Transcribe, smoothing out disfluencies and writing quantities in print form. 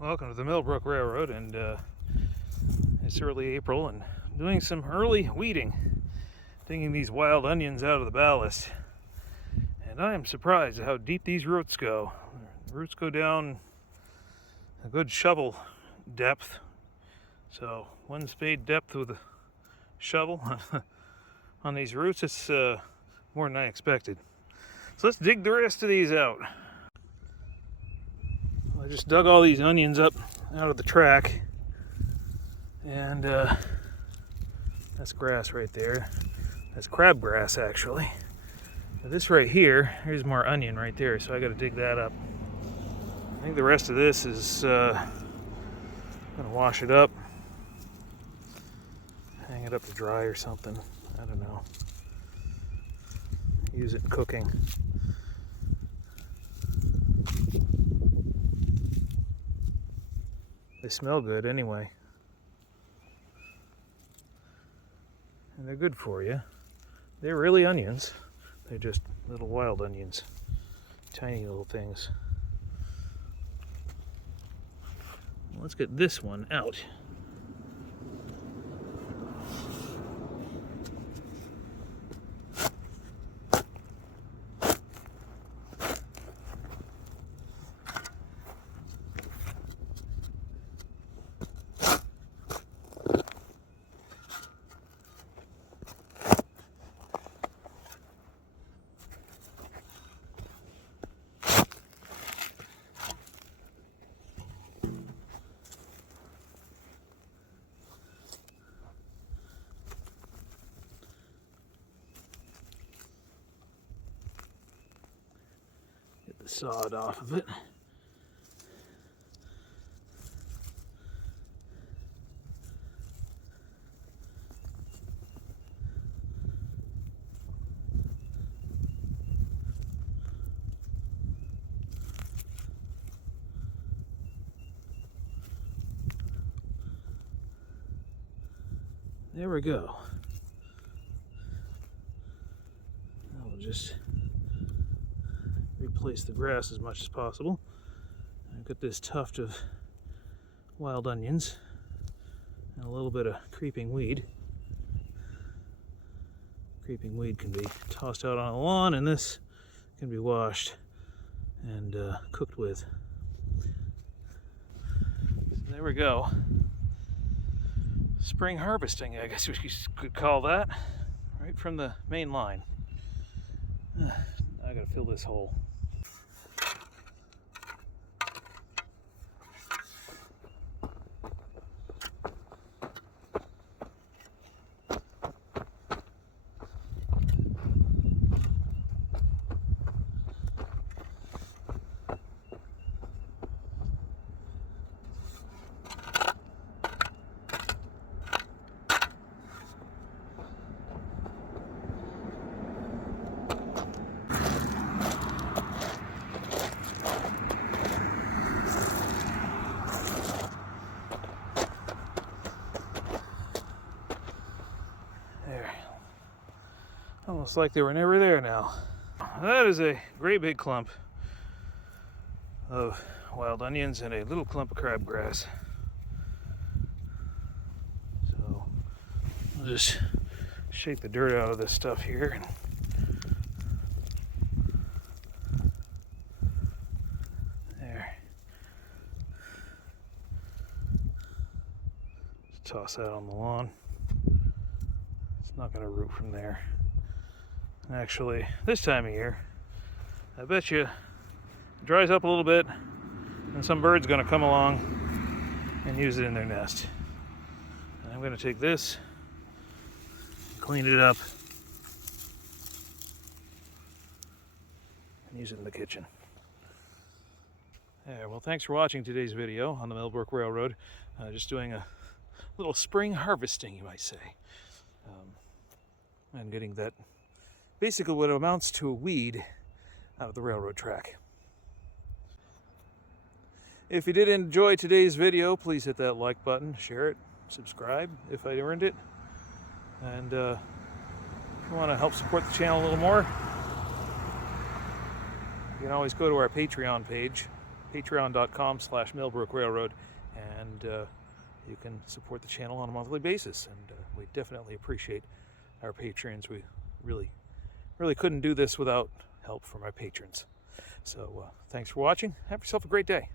Welcome to the Brook Railroad, and it's early April and doing some early weeding, digging these wild onions out of the ballast. And I am surprised at how deep these roots go. The roots go down a good shovel depth, so one spade depth with a shovel on these roots. It's more than I expected. So let's dig the rest of these out. I just dug all these onions up out of the track, and that's grass right there. That's crabgrass, actually. Now this right here, here's more onion right there, so I got to dig that up. I think the rest of this is gonna wash it up, hang it up to dry or something. I don't know. Use it in cooking. They smell good anyway. And they're good for you. They're really onions. They're just little wild onions. Tiny little things. Let's get this one out. Get the sod off of it. There we go. I'll just replace the grass as much as possible. I've got this tuft of wild onions and a little bit of creeping weed. Creeping weed can be tossed out on the lawn, and this can be washed and cooked with. So there we go. Spring harvesting, I guess we could call that, right from the main line. I gotta fill this hole. There. Almost like they were never there now. That is a great big clump of wild onions and a little clump of crabgrass. So I'll just shake the dirt out of this stuff here. There. Just toss that on the lawn. Not going to root from there. Actually, this time of year, I bet you it dries up a little bit and some bird's going to come along and use it in their nest. And I'm going to take this, clean it up, and use it in the kitchen. There, well, thanks for watching today's video on the Brook Railroad. Just doing a little spring harvesting, you might say. And getting that, basically what amounts to a weed, out of the railroad track. If you did enjoy today's video, please hit that like button, share it, subscribe if I earned it. And if you want to help support the channel a little more, you can always go to our Patreon page patreon.com/Millbrook Railroad, and you can support the channel on a monthly basis. And we definitely appreciate our patrons. We really couldn't do this without help from our patrons. So thanks for watching. Have yourself a great day.